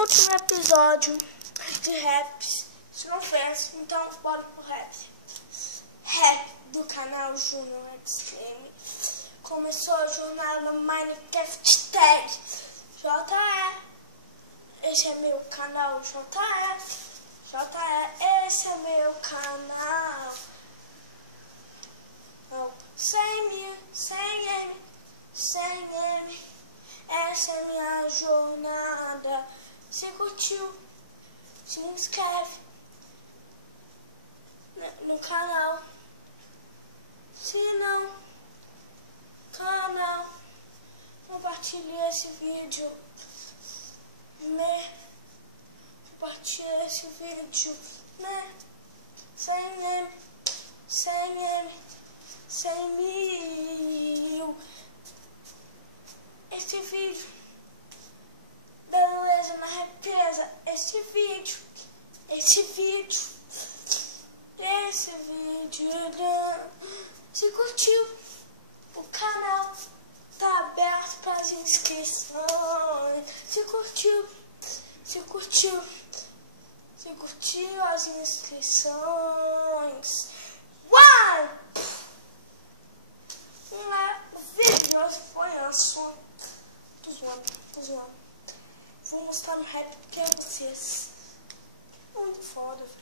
último episódio de raps. Isso não fez, então bora pro rap. Rap do canal Junior XM. Começou a jornada Minecraft Tag JE. Esse é meu canal JE. Esse é meu canal. Não, 100 mil, 100 M, 100 M. Essa é minha jornada. Se curtiu, se inscreve no canal. Se não, canal, compartilhe esse vídeo. Compartilhe esse vídeo. 100 M, 100 M, 100 mil. Este vídeo, beleza, na represa, esse vídeo, se curtiu, o canal tá aberto para as inscrições, se curtiu as inscrições, o vídeo hoje foi a sua. Tô zoando. Vou mostrar no rap pra vocês. Muito foda, velho.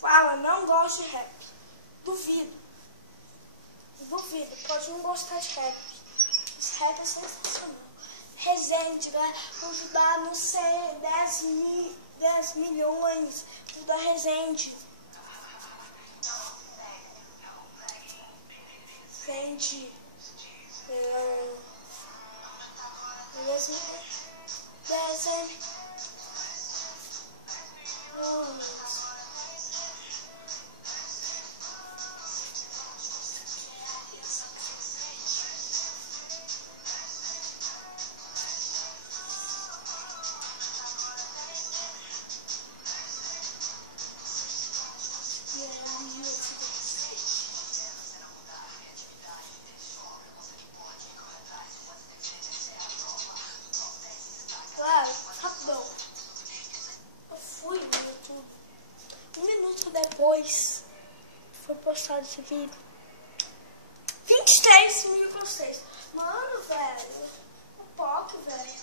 Fala, não gosto de rap. Duvido. Pode não gostar de rap. Esse rap é sensacional. Resende, vai ajudar no 10 milhões. Ajudar Resende. Resende. 10 milhões. Claro, rapidão. Eu fui no YouTube. 1 minuto depois foi postado esse vídeo. 23 mil vocês. Mano, velho. O POC, velho.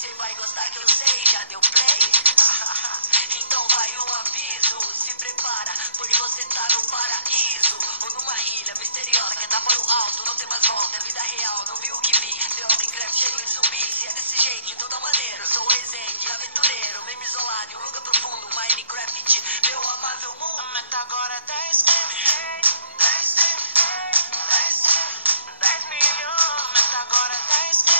Cê vai gostar que eu sei, já deu play? Então vai um aviso, se prepara, pois você tá no paraíso ou numa ilha misteriosa que tá para o alto, não tem mais volta, é vida real, não viu o que vi. The Minecraft cheio de zumbis, e é desse jeito, de toda maneira. Sou Resende, aventureiro, mesmo isolado em um lugar profundo, Minecraft, meu amável mundo. A meta agora é 10 M, 10 milhões, a meta agora é 10 M.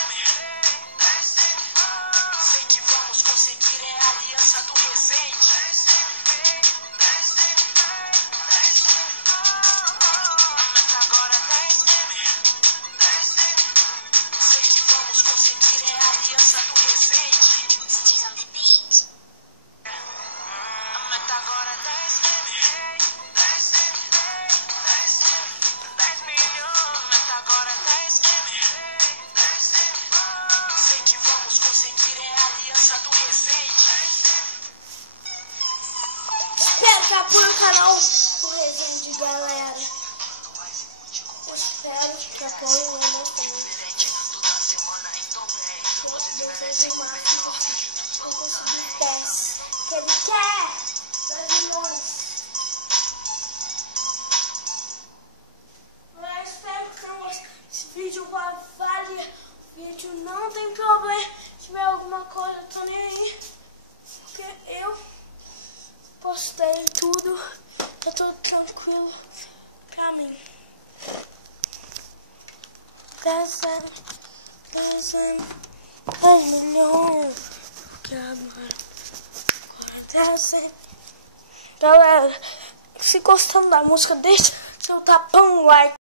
Espero que apoie o canal do Resende, galera. Eu espero que apoie o meu também. Eu desejo o máximo que eu conseguir 10. Que ele quer 10 milhões. Eu espero que não Esse vídeo vale. O vídeo não tem problema. Se tiver alguma coisa, eu tô nem aí. Porque eu postei tudo. Tá tudo tranquilo pra mim. $10 milhões. Que agora galera, se gostando da música, deixa seu tapão like.